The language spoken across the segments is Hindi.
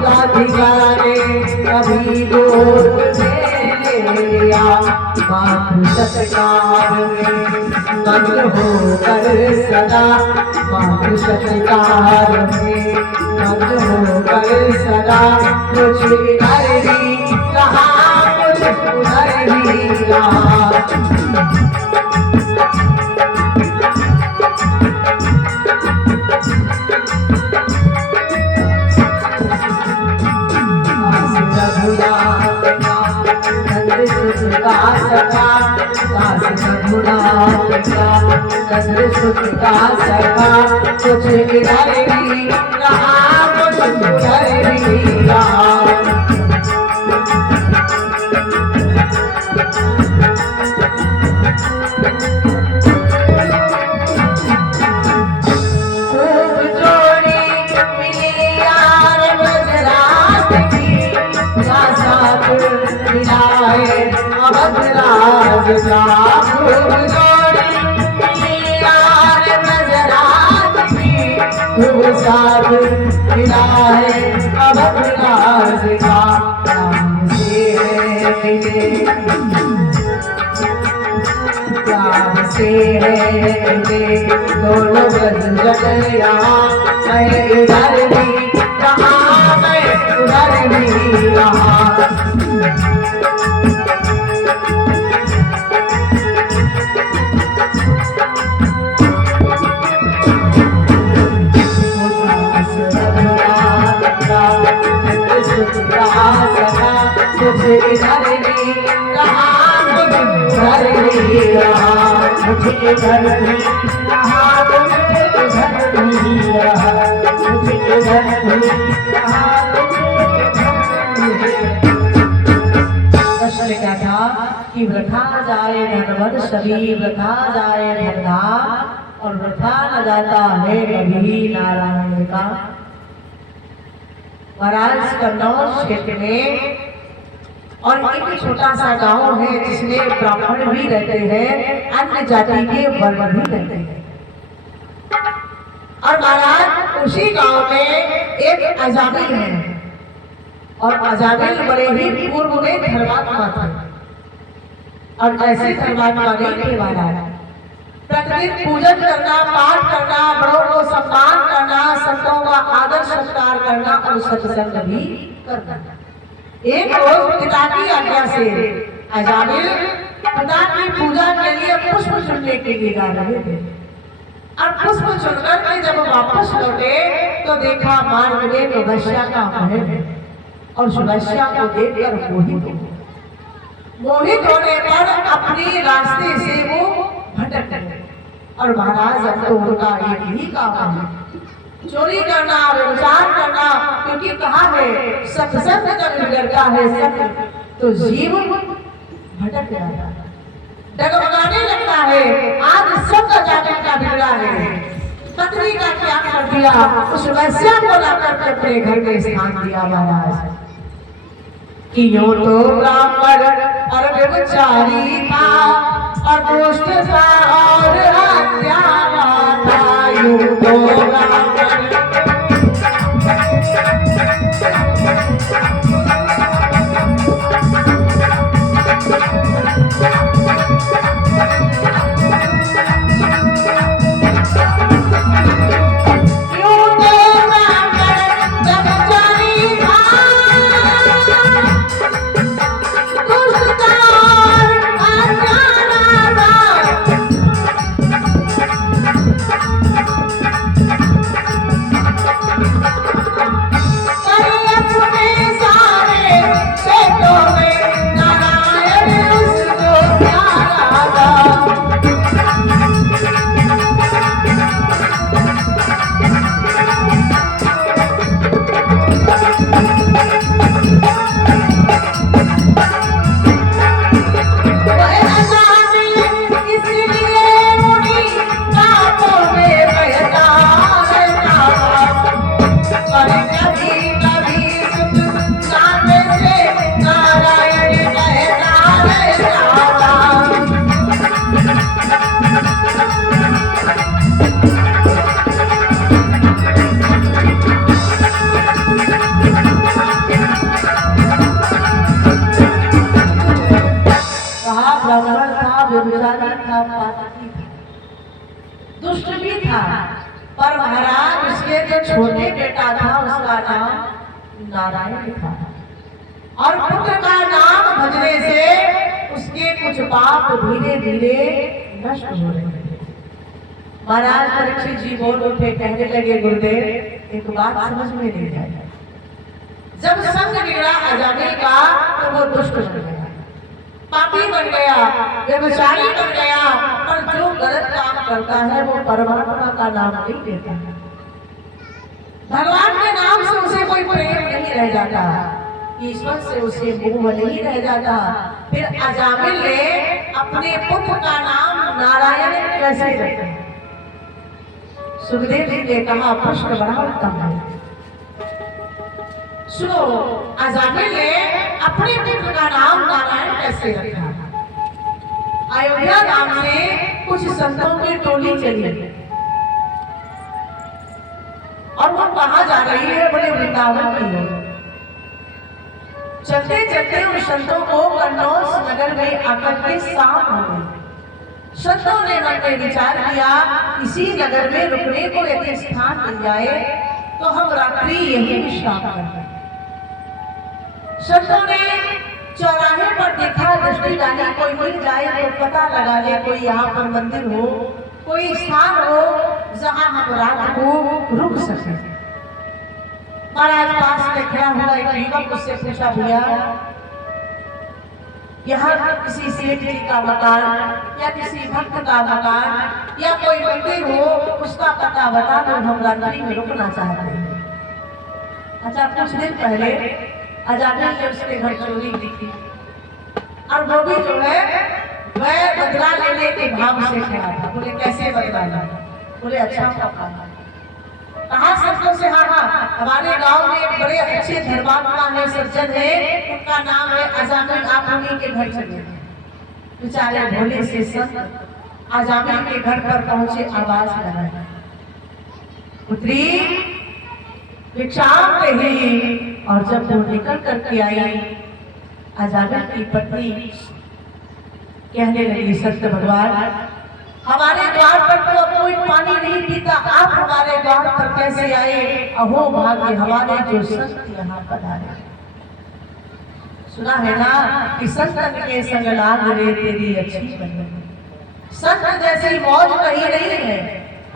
राधिका ने कभी गोद में लिया, मातृ सत्कार में मग्न होकर सदा, मातृ सत्कार में मग्न होकर सदा, कुछ इधर ही रहा कुछ उधर ही रहा। कुछ इधर भी रहा कुछ उधर भी रहा। खूब जोड़ी मिली यार गुजरात की, साथ मिलाए अवध राज का। खूब जोड़ी मिली यार गुजरात की, खूब साथ मिलाए अवध राज का। राम से मिले प्यार से मिले दोनों गजलिया, मैं इधर भी रहा मैं उधर भी रहा। कुछ इधर भी रहा कुछ उधर भी रहा। कुछ इधर भी रहा कुछ उधर भी रहा। कुछ इधर भी रहा कुछ प्रश्न क्या था कि वृथा जाए धनवन सभी, वृथा जाए धनधाम, और वृथा न जाता है कभी नारायण का। महाराज कन्नौज क्षेत्र में और एक छोटा सा गांव है जिसमें ब्राह्मण भी रहते हैं, अन्य जाति के वर्ग भी रहते हैं। और महाराज उसी गांव में एक अजामिल है, और अजामिल बड़े ही पूर्व में धर्मात्मा थे, और ऐसे धर्मात्मा नहीं थे महाराज। प्रतिदिन पूजन करना, पाठ करना, बड़ों को सम्मान करना, संतों का आदर सत्कार करना और सत्संग भी करना। एक रोज पिता की आज्ञा से अजामिल पिता की पूजा के लिए पुष्प चुनने के लिए जा रहे थे, और पुष्प चुनकर के जब वापस लौटे तो देखा मार्ग में सुभश्या का महल है, और सुभश्या को देखकर मोहित होने पर अपने रास्ते से वो भटक गए। और महाराज अब तो उनका एक ही काम है, चोरी करना, व्यभिचार करना, क्योंकि कहा है सत्संग जब बिगड़ता है सत्य तो जीव भटक जाता है, डगमगाने लगता है। आज सबका जागरण का बिगड़ा है, पत्नी का त्याग कर दिया, उस वैश्या को लाकर के अपने घर में स्थान दिया महाराज। कि यूं तो ब्राह्मण और व्यभिचारी था, और दुष्ट था और हत्यारा था। यूं तो ब्राह्मण जो छोटे बेटा था उसका नाम नारायण था, और पुत्र का नाम भजने से उसके कुछ पाप धीरे धीरे नष्ट हो रहे थे। महाराज परीक्षित जी बोल उठे, कहने लगे गुरुदेव एक बात समझ में नहीं आई, जब संग बिगड़ा अजामिल का तो वो दुष्ट बन गया, पापी बन गया, व्यभिचारी बन गया, पर जो गलत काम करता है वो परमात्मा का नाम नहीं लेता, भगवान के नाम से उसे कोई प्रेम नहीं रह जाता, ईश्वर से उसे मोह नहीं रह जाता। फिर अजामिल ने अपने पुत्र का नाम नारायण कैसे रखा? सुखदेव जी ने कहा प्रश्न बड़ा उत्तम है। सुनो, अजामिल ने अपने पुत्र का नाम नारायण कैसे रखा? अयोध्या नाम से कुछ संतों की टोली चली और वो कहा जा रही है बड़े वृंदावन की है। चलते चलते उन संतों को कन्नौज नगर में आकर के सांप हो गई। संतों ने मन में विचार किया इसी नगर में रुकने को यदि स्थान मिल जाए तो हम रात्रि यही विश्राम करें। संतों ने चौराहे पर देखा, दृष्टि डाली, कोई मिल जाए तो पता लगा ले, कोई यहाँ पर मंदिर हो, कोई स्थान हो जहाँ हम रात को रुक सके। महाराज पास में खड़ा हुआ एक युवक उससे पूछा, भैया यहाँ किसी सेठ जी का मकान या किसी भक्त का मकान या कोई मंदिर हो उसका पता बता दो, हम रात्रि में रुकना चाहते हैं। अच्छा, कुछ दिन पहले अजामिल ने उसके घर चोरी की थी और वो भी जो है वह बदला लेने के भाव से खड़ा था। बोले कैसे बदला लेना? बोले अच्छा पका कहा सबको से, हाँ हाँ हमारे गांव में एक बड़े अच्छे धर्मात्मा है, सज्जन है, उनका नाम है अजामिल, आप उन्हीं के घर चले। बेचारे भोले से संत अजामिल के घर पर पहुंचे, आवाज लगाई, पुत्री भिक्षाम रही। और जब वो निकल करके आई, अजामिल की पत्नी कहने लगी, सत्य भगवान हमारे द्वार पर तो कोई पानी नहीं पीता, आप हमारे द्वार पर कैसे आए? अहो भाग्य हमारे जो संत यहाँ पधारे। सुना है ना कि संतन के संग लाग रे तेरी अच्छी बनी। संत जैसी मौज कहीं नहीं है।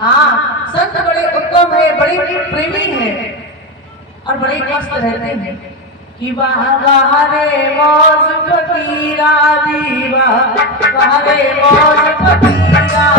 हाँ, संत बड़े उत्तम है, बड़े प्रेमी है और बड़े मस्त रहते हैं कि वाह रे मौज फकीरा दीवा, वाह रे मौज फकीरा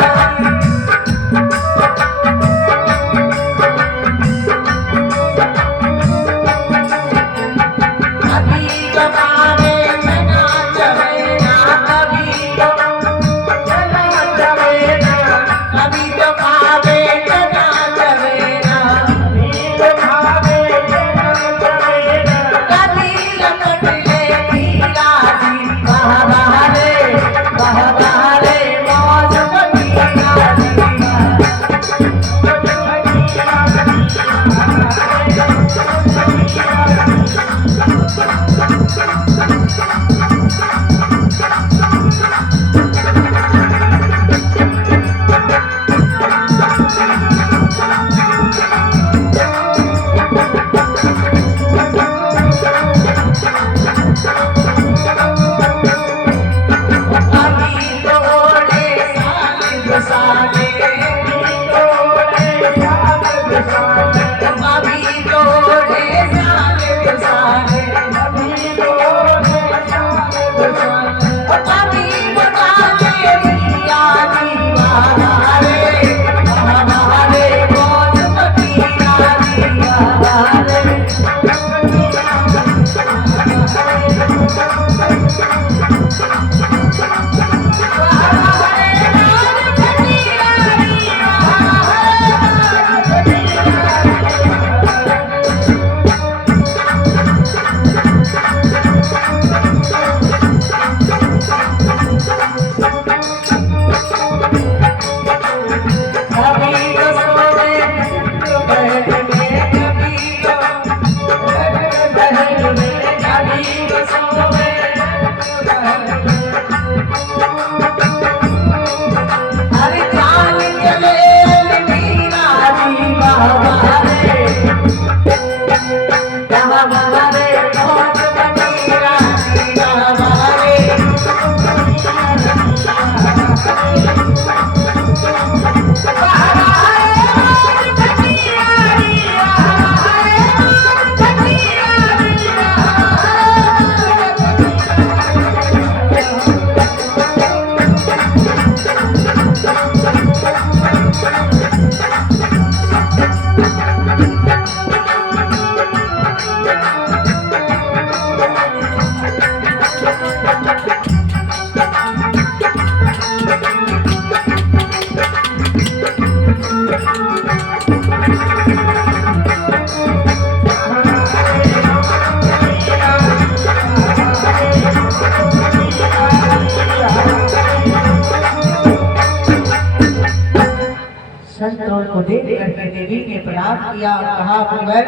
देख करके देवी ने प्रणाम किया और कहा कुंवर,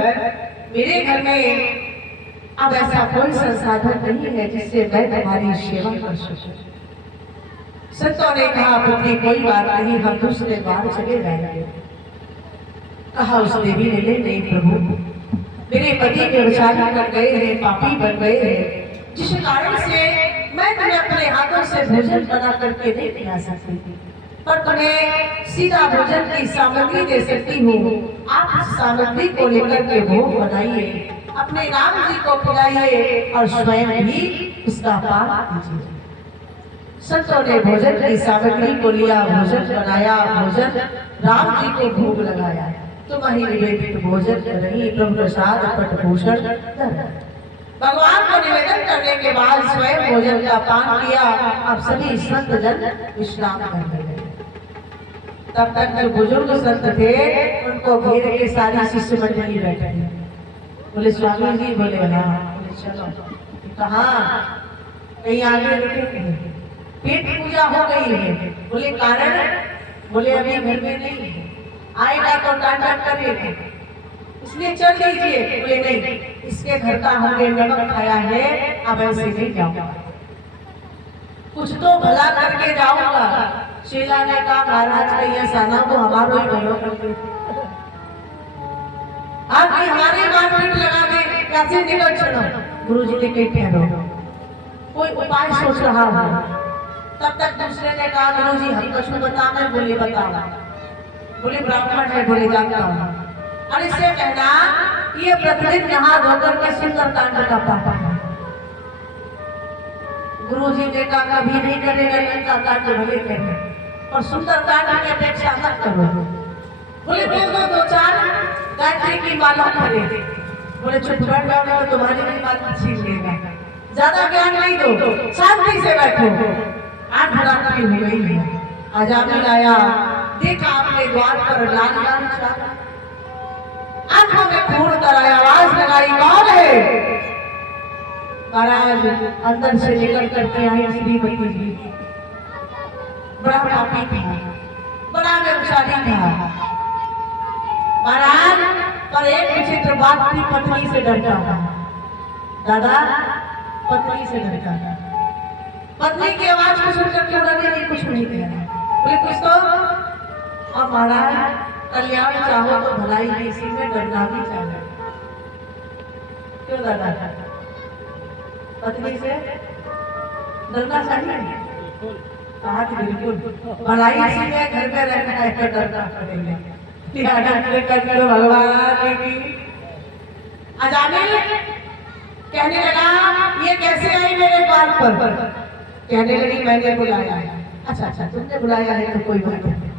मेरे घर में अब ऐसा कोई संसाधन नहीं है जिससे मैं तुम्हारी सेवा कर सकूं। संतों ने कहा पुत्री कोई बात नहीं, हम दूसरे द्वार चले जाएंगे। कहा उस देवी ने नहीं प्रभु, मेरे पति व्यभिचारी बन गए हैं, पापी बन गए हैं, जिस कारण से मैं तुम्हें अपने हाथों से भोजन बना करके नहीं खिला सकती, पर तुम्हें सीधा भोजन की सामग्री दे सकती हूँ। आप उस सामग्री को लेकर के भोग बनाइए, अपने राम जी को खिलाइए और स्वयं भी उसका पान कीजिए। संतों ने भोजन की सामग्री को लिया, भोजन बनाया, भोजन राम जी को भोग लगाया। तुम ही निवेदित भोजन रही, प्रभु प्रसाद पटभूषण। भगवान को निवेदन करने के बाद स्वयं भोजन का पान किया। अब सभी संत जन विश्राम करने लगे। तब तक जो बुजुर्ग संत थे उनको घेर के सारी शिष्य मंडली बैठे। बोले स्वामी जी, बोले हाँ। बोले चलो। कहाँ? कहीं आगे रुके, पेट पूजा हो गई है। बोले कारण? बोले अभी घर में नहीं आएगा तो टाटा करेगा, इसलिए चल लीजिए। बोले नहीं, इसके घर का हमने नमक खाया है, अब ऐसे नहीं जाऊंगा, कुछ तो भला करके जाऊंगा। शीला ने कहा महाराज कहीं साना को हमारो ही भलो करके आप भी हमारे मारपीट लगा दे, कैसे निकल चलो। गुरु जी ने कही ठहरो, कोई उपाय सोच रहा है। तब तक दूसरे ने कहा गुरु जी हम कुछ बताना। बोले बताओ। बोले ब्राह्मण है। बोले जानता हूँ। और इससे कहना ये प्रतिदिन नहा धोकर के सुंदर कांड का पापा है। गुरु जी ने कहा कभी नहीं करेगा, इनका कांड भले करें और सुंदर कांड की अपेक्षा मत करो। बोले दो चार गायत्री की माला करे। बोले चुप बैठ जाओ तो तुम्हारी भी बात छीन लेगा, ज्यादा ज्ञान नहीं दो, शांति से बैठो। 8 रात्रि हो गई है। अजामिल आया, देखा अपने द्वार पर लाल लाल चादर, आंखों में खून कराया, आवाज लगाई कौन है? महाराज अंदर से निकल करके आई श्रीमती जी। बड़ा पापी था, बड़ा व्यभिचारी था महाराज, पर एक विचित्र बात थी, पत्नी से डरता था। दादा पत्नी से डरता था। पत्नी की आवाज को सुनकर क्यों डरे? नहीं कुछ नहीं कह। बोले कुछ तो। अब महाराज कल्याण चाहो तो भलाई भी, इसी में डरना भी चाहिए। क्यों दादा? पत्नी से डरना चाहिए? कहा कि बिल्कुल, भलाई इसी में, घर में रहना है तो डरना पड़ेगा। भगवान की अजामिल कहने लगा ये कैसे आई मेरे द्वार पर? कहने लगी मैंने बुलाया है। अच्छा तुमने बुलाया है तो कोई बात नहीं,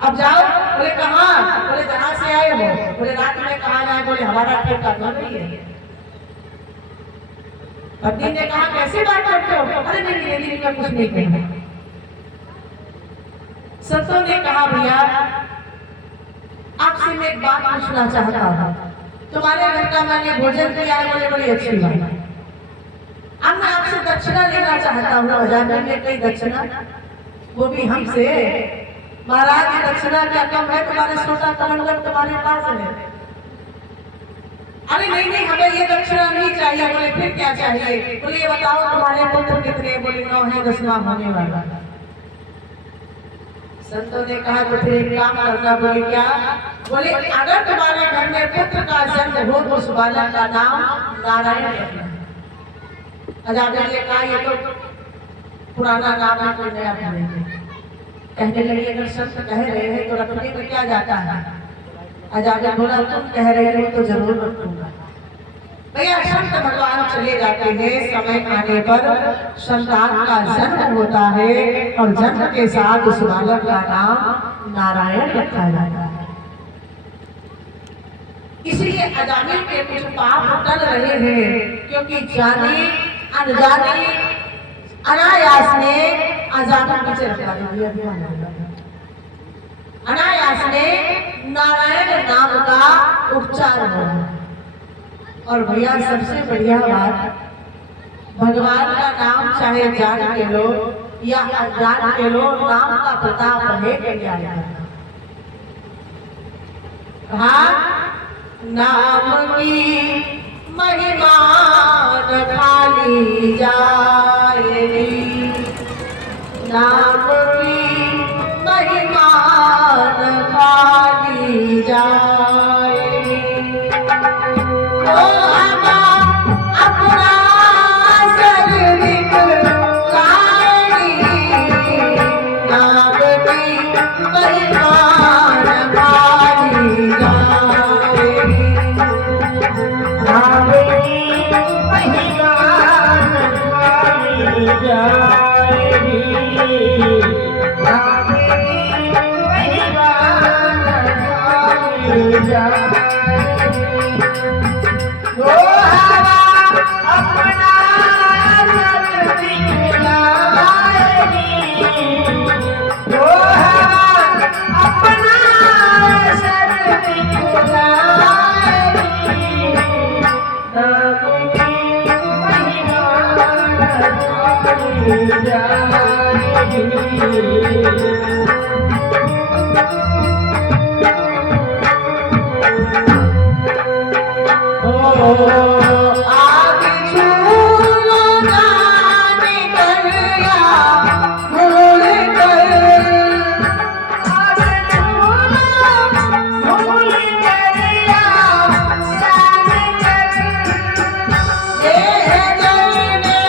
अब जाओ। बोले कहाँ? बोले जहाँ से आए हो। बोले रात में कहाँ जाए? बोले हमारा ठेका तो नहीं है। पत्नी ने कहा कैसे बात करते हो? अरे नहीं मैं कुछ नहीं कहना। संतों ने कहा भैया आपसे मैं एक बात पूछना चाहता हूँ, तुम्हारे घर का मैंने भोजन किया है। बोले बड़ी अच्छी बात। अब मैं आपसे दक्षिणा लेना चाहता हूँ। अजामिल ने कही दक्षिणा? वो भी हमसे? महाराज दक्षिणा क्या कम है? तुम्हारे छोटा कमंडल तुम्हारे पास है। अरे नहीं हमें ये दक्षिणा नहीं चाहिए। बोले फिर क्या चाहिए? बोले ये बताओ तुम्हारे पुत्र कितने? बोले 9 है, 10वां होने वाला। संतों ने कहा तो फिर एक काम करना। बोले क्या? बोले अगर तुम्हारे घर में पुत्र का जन्म हो तो उस बालक का नाम नारायण रखना। अजामिल ने कहा ये तो पुराना नाम है, कोई नया बोलेंगे। कहने लगी अगर संत कह रहे हैं तो रखने में क्या जाता है? अजामिल बोला तुम कह रहे हो तो जरूर रखूंगा। भैया संत भगवान चले जाते हैं, समय आने पर संतान का जन्म होता है और जन्म के साथ उस बालक का नाम नारायण रखा जाता है। इसलिए अजामिल के कुछ पाप टल रहे हैं, क्योंकि जाने अनजाने अनायास ने अजामिल पीछे रखा दिया। अनायास ने नारायण नाम का उच्चार हुआ। और भैया सबसे बढ़िया बात, भगवान का नाम चाहे जान के लो या अनजान के लो, नाम का प्रताप है क्या? हाँ, नाम की महिमा न खाली जाएगी, नाम की महिमा न खाली जाएगी। ओ हवा अपना सर दिखलाएगी, नाम की महिमा न खाली जाएगी, नाम की महिमा न खाली जाएगी, नाम की महिमा न खाली जाएगी। वो हवा अपना सर दिखलाएगी, वो हवा अपना सर दिखलाएगी, नाम की महिमा न खाली जाएगी। आग छूलो जाने करिया भूल कर, आग छूलो भूल करिया जाने कर, ये जलने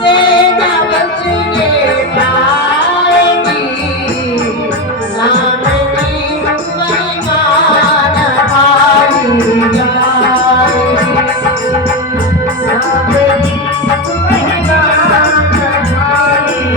से न बचने पाएगी, नाम की महिमा न खाली जाएगी, नाम की महिमा न खाली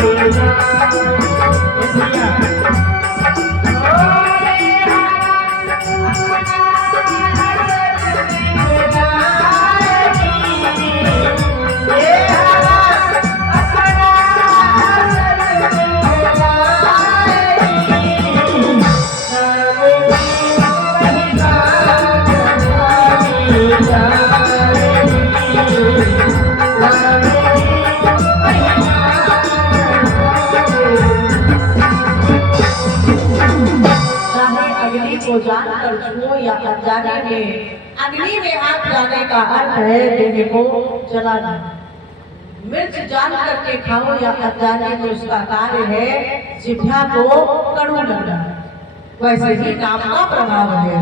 चाहे अग्नि को जानकर छुओ या अनजाने में, अग्नि में हाथ जाने का अर्थ है देह को जलाना। मिर्च जान करके खाओ या अनजाने में, उसका कार्य है जिह्वा को कड़ू लगना। वैसे ही नाम का प्रभाव है।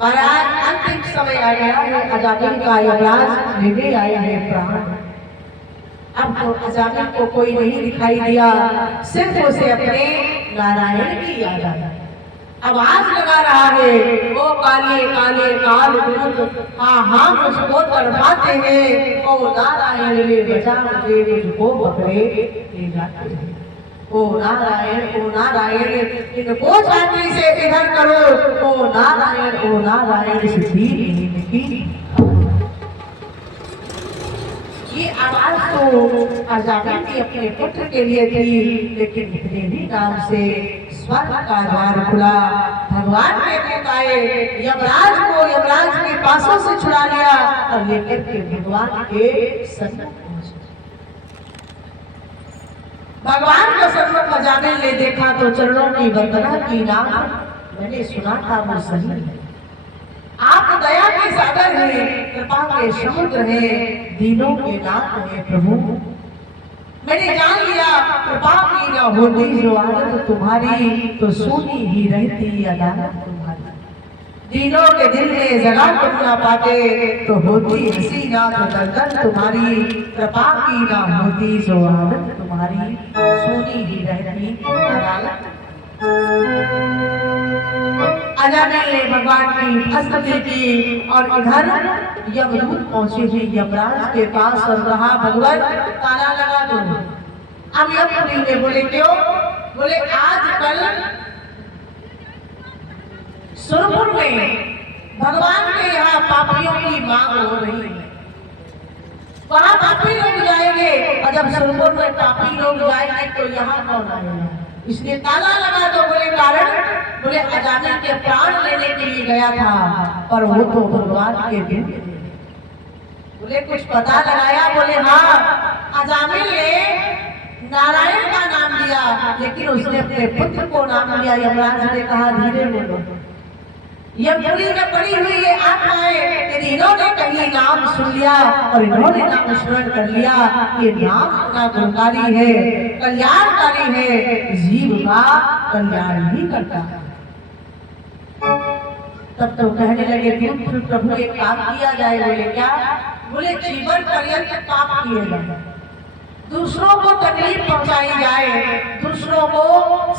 महाराज अंतिम समय आ गया है, अजामिल का यमराज लेने आए हैं प्राण। अब तो अजामिल को कोई नहीं दिखाई दिया, सिर्फ उसे अपने नारायण की याद आई। आवाज लगा रहा है, ओ काले काले काल विरुद्ध, हाँ हाँ मुझको तड़पाते हैं, ओ नारायण ले बचा मुझे, मुझको पकड़े ले जाते हैं। ओ नारायण इनको छाती से इधर करो, ओ नारायण सिद्धि इनकी। ये आवाज तो अजामिल ने अपने पुत्र के लिए थी, लेकिन इतने ही नाम से स्वर्ग का द्वार खुला। भगवान के दूत आए, यमराज के पासों से छुड़ा लिया और लेकर के भगवान के सन्मुख पहुंचे। भगवान का सन्मुख अजामिल ने देखा तो चरणों की वंदना की। नाम मैंने सुना था वो सही है, आप दया के सागर हैं, कृपा के समुद्र हैं, दीनों के नाथ हैं प्रभु। मैंने जान लिया कृपा की न होती जो आदत तुम्हारी, तो सुनी ही रहती अदालत तुम्हारी। दीनों के दिल में जगह तुम ना पाते, तो होती हंसी ना तो दर्दन तुम्हारी। कृपा की न होती जो आदत तुम्हारी, सुनी ही रहती अदालत। अजामिल ने भगवान की स्तुति की और इधर यमदूत पहुंचे थे यमराज के पास और कहा, भगवान ताला लगा दो। अब यमपुरी ने बोले क्यों? बोले आजकल सुरपुर में भगवान के यहाँ पापियों की मांग हो रही है, वहां पापी लोग जाएंगे और जब सुरपुर में पापी लोग जाएंगे तो यहाँ कौन आएगा, इसलिए ताला लगा दो। बोले कारण? बोले अजामिल के प्राण लेने के लिए गया था, पर वो तो भगवान के दिन। बोले कुछ पता लगाया? बोले हाँ, अजामिल ने नारायण का नाम लिया, लेकिन उसने अपने पुत्र को नाम लिया। यमराज ने कहा धीरे बोलो, यमपुरी में पड़ी हुई ये आत्माएं यदि इन्होंने कहीं नाम सुन लिया और इन्होंने नाम स्मरण कर लिया, ये नाम सुना गुणकारी है, कल्याणकारी है, जीव का कल्याण ही करता है। तब तो कहने लगे फिर प्रभु एक काम किया जाए। बोले क्या? बोले जीवन पर्यंत पाप किए जाए, दूसरों को तकलीफ पहुंचाई जाए, दूसरों को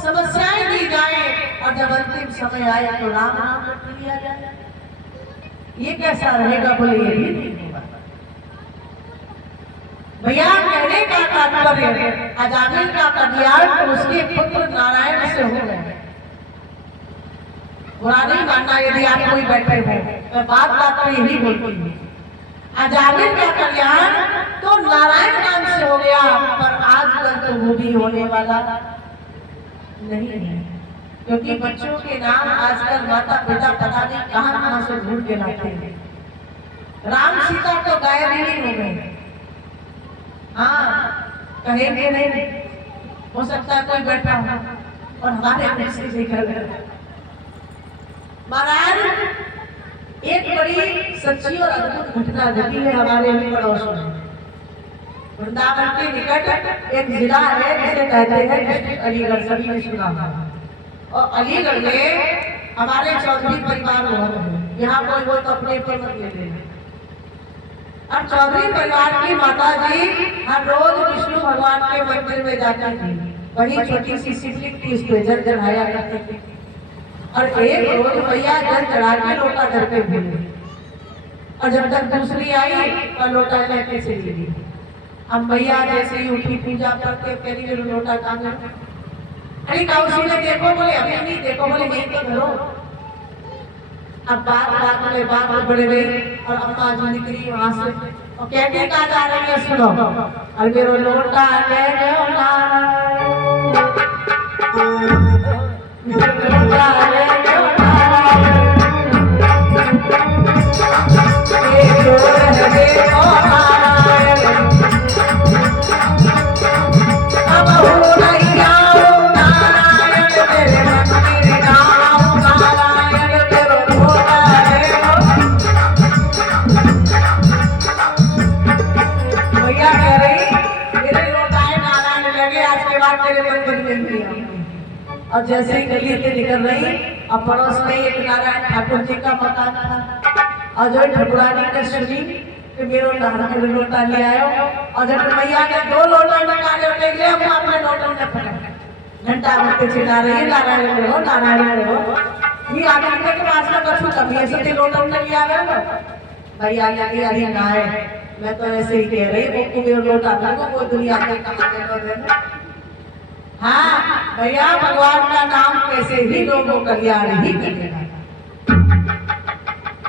समस्याएं दी जाए, और जब अंतिम समय आए तो राम नाम रट लिया जाए। ये कैसा रहेगा? बोले ये भी नहीं होगा। भैया कहने का तात्पर्य अजामिल का कल्याण तो उसके पुत्र नारायण से हो गए। बुरा नहीं मानना यदि आप कोई बैठे हो, मैं बात पर यही बोलती हूँ। अजामिल का कल्याण तो नारायण नाम से हो गया, पर आजकल तो वो भी होने वाला नहीं है, क्योंकि बच्चों के नाम आजकल माता पिता पता नहीं कहां से ढूंढ के लाते हैं। राम सीता तो गायब ही हो गए। हाँ, कहेंगे नहीं, हो सकता है कोई बैठा हो और हमारे अपने से कर महाराज एक बड़ी सच्ची और अद्भुत घटना घटी है हमारे पड़ोस में। वृंदावन के निकट एक जिला है जिसे कहते हैं डिस्ट्रिक्ट अलीगढ़, सभी ने सुना होगा। और अलीगढ़ में हमारे चौधरी परिवार बहुत है, यहाँ कोई हो तो अपने ऊपर मत ले लेना। अब चौधरी परिवार की माता जी हर रोज विष्णु भगवान के मंदिर में जाती थी। वही छोटी सी शिवलिंग थी, उस पर जल चढ़ाया करते थे। और एक रोज भैया जल चढ़ा के लोटा घर पे भूले, और जब तक दूसरी आई तो लोटा लेके चली गई। अब भैया जैसे ही उठी पूजा करते तेरी मेरे लोटा कांगे। अरे काउसी ने देखो, बोले अभी नहीं देखो, बोले नहीं तो करो। अब बात बढ़ गई और अम्मा जी निकली वहां से और कहती कहा जा रही है, सुनो, और मेरा लोटा ले जाओ और जैसे ही गली से निकल रही, अब पड़ोस में एक नारायण ठाकुर जी का मकान था, और जो ठकुरानी ने सुनी कि मेरा नारायण लोटा ले आयो, और जब मैया ने 2 लोटा निकाले और ले हम अपने लोटों में पकड़ घंटा बजते चिल्ला रही, नारायण हो नारायण हो। ये आगे के पास में कछु कमी है, सच्ची लोटों ने लिया गया। भैया लगी अरे ना है, मैं तो ऐसे ही कह रही वो मेरा लोटा मेरे को कोई दुनिया के कहा। हाँ भैया, भगवान का नाम कैसे ही लोगों कल्याण ही करेगा।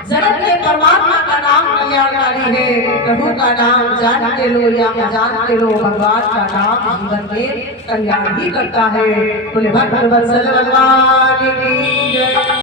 जगत में परमात्मा का नाम कल्याणकारी है। प्रभु का नाम जानते लो या जानते लो, भगवान का नाम जीवन में कल्याण ही करता है। बोले भक्त वत्सल भगवान की जय।